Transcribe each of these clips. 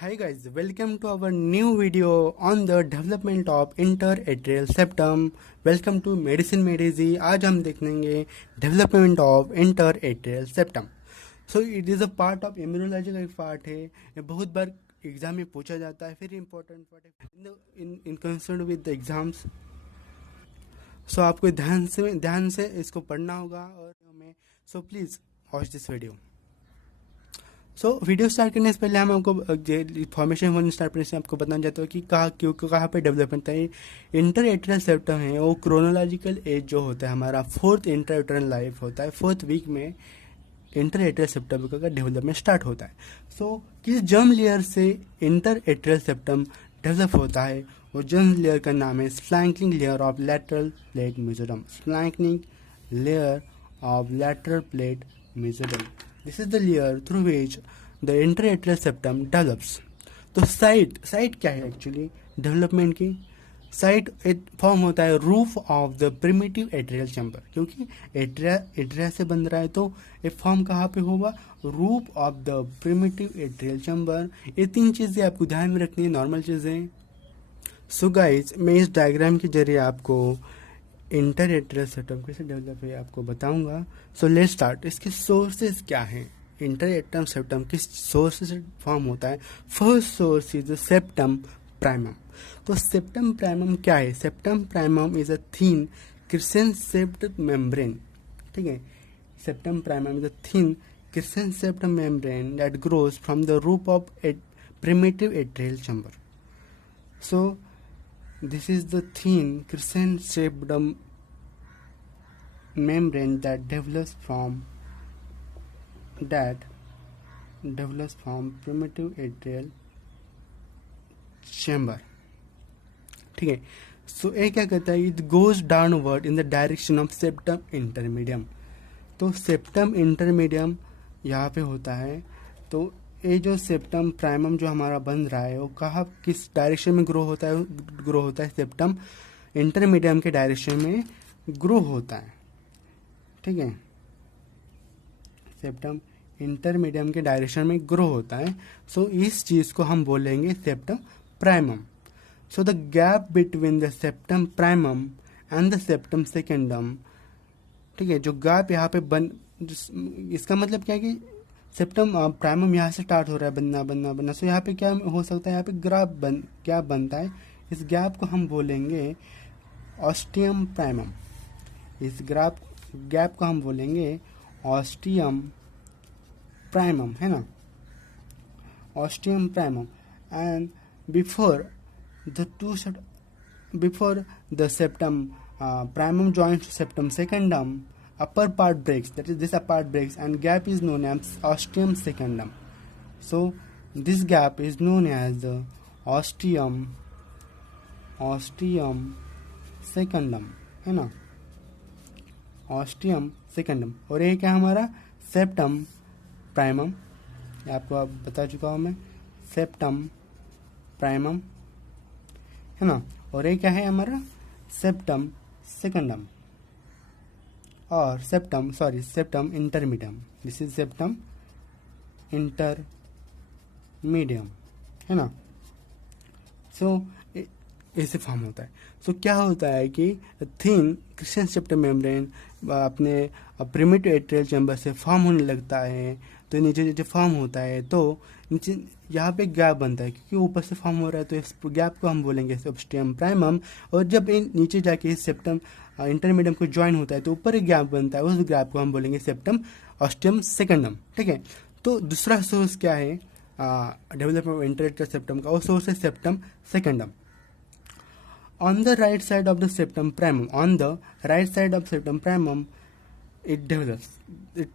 Hi guys, welcome to our new video on the development of interatrial septum. Welcome to Medicine Made Easy. आज हम देखेंगे development of interatrial septum. So it is a part of immunology का एक part है. ये बहुत बार exam में पूछा जाता है. फिर important part है in concern with the exams. So आपको ध्यान से इसको पढ़ना होगा और हमें so please watch this video. Video start करने से पहले हम आपको फॉर्मेशन स्टार्ट करने से आपको बताना चाहता हूँ कि कहाँ पे डेवलपमेंट है. इंटरएट्रियल सेप्टम है वो क्रोनोलॉजिकल एज जो होता है हमारा फोर्थ इंटरएट्रियल लाइफ होता है. फोर्थ वीक में इंटरएट्रियल सेप्टम का डेवलपमेंट स्टार्ट होता है. किस जर्म लेयर से इंटरएट्रियल सेप्टम डेवलप होता है? वो जर्म लेयर का नाम है flanking layer of lateral plate mesoderm. Flanking layer of lateral plate mesoderm. This is the layer through which the interatrial septum develops. तो साइट क्या है एक्चुअली डेवलपमेंट की? साइट फॉर्म होता है roof of the primitive atrial chamber. क्योंकि atria से बन रहा है तो ये फॉर्म कहाँ पे होगा? Roof of the primitive atrial chamber. ये तीन चीज़ें आपको ध्यान में रखनी है, नॉर्मल चीज़ें. सो गाइज मैं इस डायग्राम के जरिए आपको इंटरएट्रियल सेप्टम कैसे डेवलप है आपको बताऊंगा. So let's start. इसके सोर्सेज क्या हैं? इंटरएट्रियल सेप्टम किस सोर्स से फॉर्म होता है? First source is the septum primum. तो सेप्टम प्राइमम क्या है? Septum primum is a thin crescent shaped membrane. ठीक है, septum primum is a thin crescent shaped membrane that grows from the roof of primitive atrial chamber. So this is the thin crescent-shaped membrane that develops from primitive atrial chamber. ठीक है. सो ये क्या कहता है? It goes downward in the direction of septum इंटरमीडियम. तो septum इंटरमीडियम यहाँ पे होता है. तो ये जो सेप्टम प्राइमम जो हमारा बन रहा है वो कहाँ किस डायरेक्शन में ग्रो होता है? सेप्टम इंटरमीडियम के डायरेक्शन में ग्रो होता है. ठीक है, सेप्टम इंटरमीडियम के डायरेक्शन में ग्रो होता है. सो इस चीज को हम बोलेंगे septum primum. So the gap between the septum primum and the septum secundum. ठीक है, जो गैप यहाँ पे इसका मतलब क्या है कि सेप्टम प्राइमम यहाँ से स्टार्ट हो रहा है बनना. सो यहाँ पे क्या हो सकता है? यहाँ पे गैप बनता है. इस गैप को हम बोलेंगे ऑस्टियम प्राइमम. इस गैप को हम बोलेंगे ऑस्टियम प्राइमम, है ना, ostium primum. And before the septum primum joins to septum secundum, upper part breaks, that is this upper part breaks, and gap is known as ostium secundum. So this gap is known as the ostium secundum, है ना, ostium secundum. और ये क्या हमारा septum primum, आपको अब बता चुका हूँ मैं, सेप्टम प्राइमम, है ना. और ये क्या है हमारा सेप्टम सेकंडम और सेप्टम इंटरमीडियम. दिस इज सेप्टम इंटरमीडियम, है ना. सो ऐसे फॉर्म होता है. सो क्या होता है कि थिन क्रिस्टल सेप्टम मेम्ब्रेन अपने प्रिमिटिव एट्रियल चैम्बर से फॉर्म होने लगता है. तो नीचे फॉर्म होता है तो नीचे यहाँ पे गैप बनता है क्योंकि ऊपर से फॉर्म हो रहा है. तो इस गैप को हम बोलेंगे ऑस्टियम प्राइमम. और जब नीचे जाके इस सेप्टम इंटरमीडियम को ज्वाइन होता है तो ऊपर एक गैप बनता है. उस गैप को हम बोलेंगे सेप्टम ऑस्टियम सेकंडम. ठीक है. तो दूसरा सोर्स क्या है डेवलपमेंट ऑफ इंटरएट्रियल सेप्टम का? वो सोर्स है septum सेकंडम. On the right side of the septum primum, it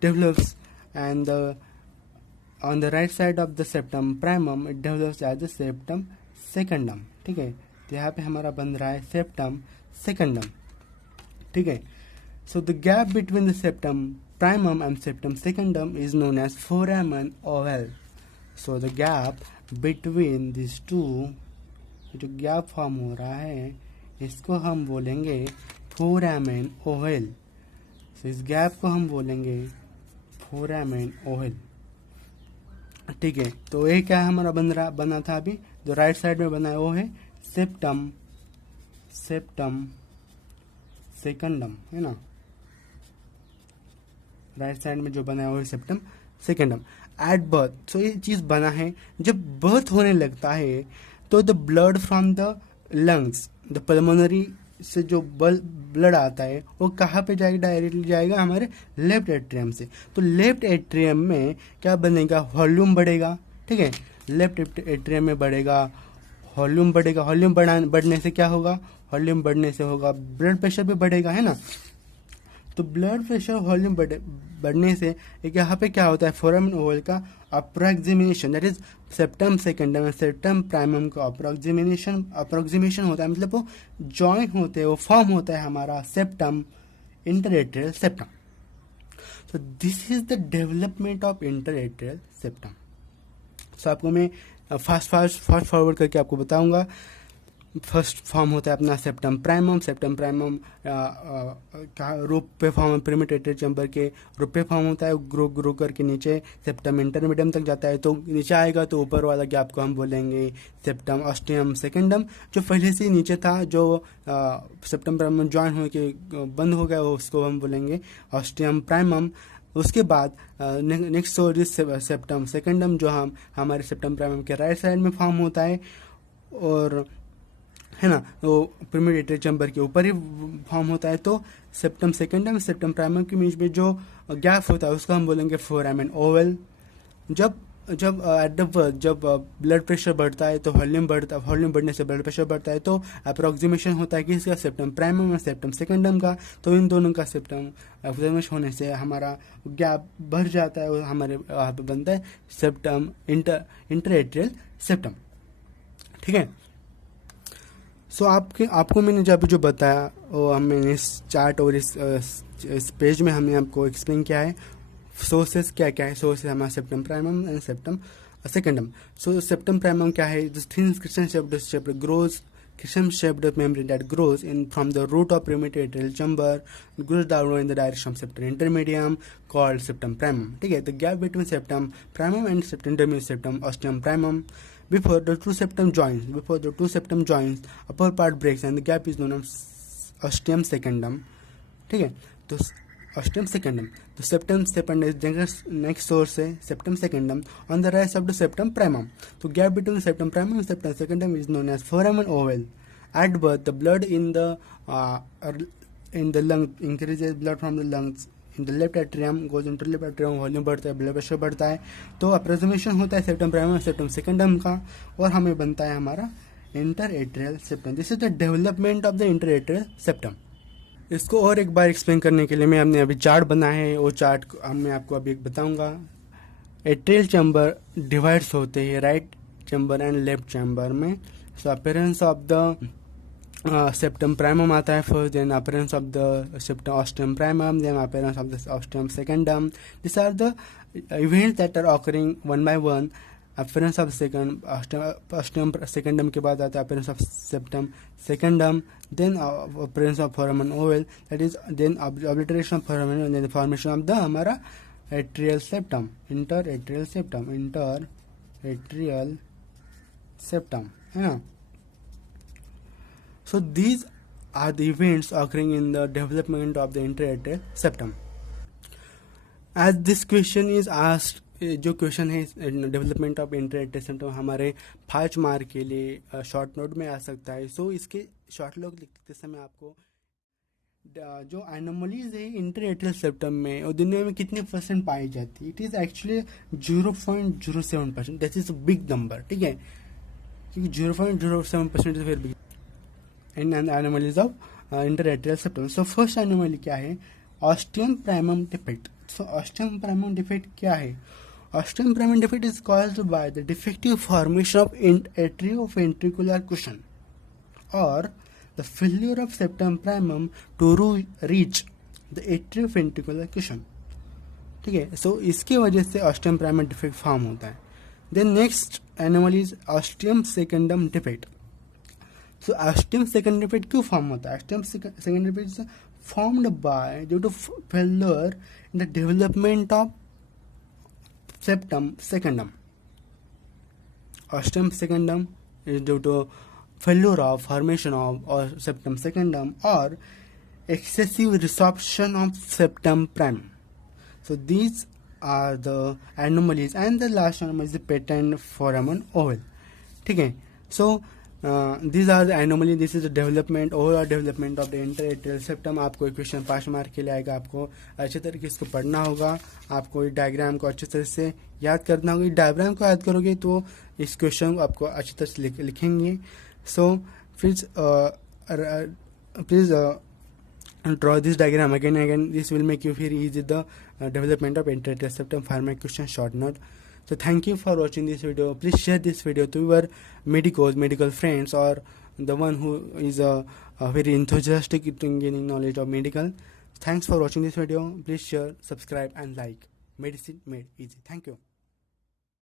develops, and on the right side of the septum primum, it develops as the septum secundum. ठीक है. तो यहाँ पे हमारा बन रहा है septum secundum. ठीक है. So the gap between the septum primum and septum secundum is known as foramen ovale. So the gap between these two, जो गैप फॉर्म हो रहा है इसको हम बोलेंगे फोरामेन ओवल. इस गैप को हम बोलेंगे फोरामेन ओवल. ठीक है, तो ये क्या हमारा बना था अभी, जो राइट साइड में बना है वो है सेप्टम सेकंडम, है ना। राइट साइड में जो बना है वो है सेप्टम सेकंडम। एट बर्थ, सो ये चीज बना है जब बर्थ होने लगता है तो the blood from the lungs, the pulmonary से जो ब्लड आता है वो कहाँ पे जाएगा, डायरेक्टली जाएगा हमारे लेफ्ट एट्रियम से। तो लेफ्ट एट्रियम में क्या बनेगा, वॉल्यूम बढ़ेगा, ठीक है। लेफ्ट एट्रियम में बढ़ेगा, वॉल्यूम बढ़ेगा, वॉल्यूम बढ़ने से क्या होगा, वॉल्यूम बढ़ने से होगा ब्लड प्रेशर भी बढ़ेगा, है ना। तो ब्लड प्रेशर वॉल्यूम बढ़ने से एक यहाँ पे क्या होता है, फोरामेन ओवल का approximation, that is septum secundum septum primum का अप्रोक्सीमेशन होता है, मतलब वो जॉइन होते हैं, वो फॉर्म होता है हमारा septum interatrial septum. So this is the development of interatrial septum. So आपको मैं फास्ट फॉरवर्ड करके आपको बताऊंगा। फर्स्ट फॉर्म होता है अपना सेप्टम प्राइमम का रूप पे फॉर्म, प्रीमेटेटरी चैम्बर के रूप पे फॉर्म होता है, ग्रो करके नीचे सेप्टम इंटरमीडियम तक जाता है। तो नीचे आएगा तो ऊपर वाला गैप को हम बोलेंगे सेप्टम ऑस्टियम सेकेंडम, जो पहले से नीचे था, जो सेप्टम प्राइमम ज्वाइन हो के बंद हो गया, उसको हम बोलेंगे ऑस्टियम प्राइमम। उसके बाद नेक्स्ट सेप्टम सेकेंडम, जो हमारे सेप्टम प्राइमम के राइट साइड में फॉर्म होता है, और है ना, वो प्रीमेडिएटरी चैम्बर के ऊपर ही फॉर्म होता है। तो सेप्टम सेकेंडम सेप्टम प्राइमम के बीच में जो गैप होता है उसको हम बोलेंगे फोरामेन ओवल। जब एट द बर्थ जब ब्लड प्रेशर बढ़ता है तो वॉल्यूम बढ़ने से ब्लड प्रेशर बढ़ता है, तो अप्रोक्सीमेशन होता है कि इसका सेप्टम प्राइमम और सेप्टम सेकेंडम का। तो इन दोनों का सेप्टम अप्रोक्सीमेशन होने से हमारा गैप बढ़ जाता है और हमारे वहाँ पे बनता है सेप्टम इंटरएट्रियल सेप्टम, ठीक है। सो आपको मैंने जब जो बताया वो हमने इस चार्ट और इस पेज में हमने आपको एक्सप्लेन किया है सोर्सेस क्या है। सोर्सेस हमारा septum primum and septum secundum. So septum primum क्या है, this thin crystal shaped grows crescent shaped membrane that grows in from the root of primitive atrial chamber, grows downward in the direction of septum intermedium called septum primum, ठीक है। The gap between septum primum and septum intermedium septum ostium primum, before the two septum joins upper part breaks and the gap is known as ostium secundum, ठीक है। तो ostium secundum, तो septum secundum is next source है septum secundum on the right of the septum primum. तो gap between septum primum and septum secundum is known as foramen oval. At birth, the blood in the lung increases, blood from the lungs in the left atrium goes into left atrium, volume बढ़ता है, blood pressure बढ़ता है। तो approximation होता है septum primum septum secundum का, और हमें बनता है हमारा interatrial septum. This is the development of the interatrial septum. इसको और एक बार एक्सप्लेन करने के लिए मैं हमने अभी चार्ट बनाया है, वो चार्ट मैं आपको अभी बताऊंगा। एट्रियल चैम्बर डिवाइड्स होते हैं right chamber and left chamber में। So appearance of the septum primum आता है first, then appearance of the septum ostium primum, then appearance of the ostium secundum. This are the events that are occurring one by one. Appearance of ostium secundum के बाद आता है appearance of septum secundum, then appearance of foramen oval, that is then obliteration of foramen and then the formation of the हमारा atrial septum, interatrial septum, है ना। So these are the events occurring in the development of the interatrial septum. As this question is asked, जो question है development of interatrial septum हमारे 5 mark के लिए short note में आ सकता है। सो इसके शॉर्ट नोट लिखते समय आपको जो एनोमलीज है इंटरएट्रियल सेप्टम में और दुनिया में कितने % पाई जाती है, it is actually 0.07%। That is a big number, ठीक है, क्योंकि 0.07% is very big in anomalies of interatrial septum. So first anomaly क्या है, ऑस्टियम प्राइमम डिफेक्ट। सो ऑस्टियम प्राइमम डिफेक्ट क्या है, ostium primum defect is caused by the defective formation of atrioventricular cushion or the failure of septum primum to reach the atrioventricular cushion, ठीक है। सो इसकी वजह से ostium primum defect form होता है। Then next anomaly is ostium secundum defect. So ostium secundum defect क्यों form होता है, ostium secundum defect is formed by due to failure in the development of septum secundum, ostium secundum is due to failure of formation of or septum secundum or excessive resorption of septum prime. So these are the anomalies, and the last anomaly is the patent foramen oval. ठीक है. So these are the anomaly. This is the development, overall development of the interatrial septum. आपको question 5 mark के लिए आएगा. आपको अच्छे तरीके से इसको पढ़ना होगा. आपको डायग्राम को अच्छे तरह से याद करना होगा. डायग्राम को याद करोगे तो इस क्वेश्चन को आपको अच्छी तरह से लिखेंगे. So please draw this diagram again and again. This will make you feel easy the development of interatrial septum. For my question short note. So thank you for watching this video. Please share this video to your medical friends, or the one who is very enthusiastic in gaining knowledge of medical. Thanks for watching this video. Please share, subscribe and like. Medicine made easy. Thank you.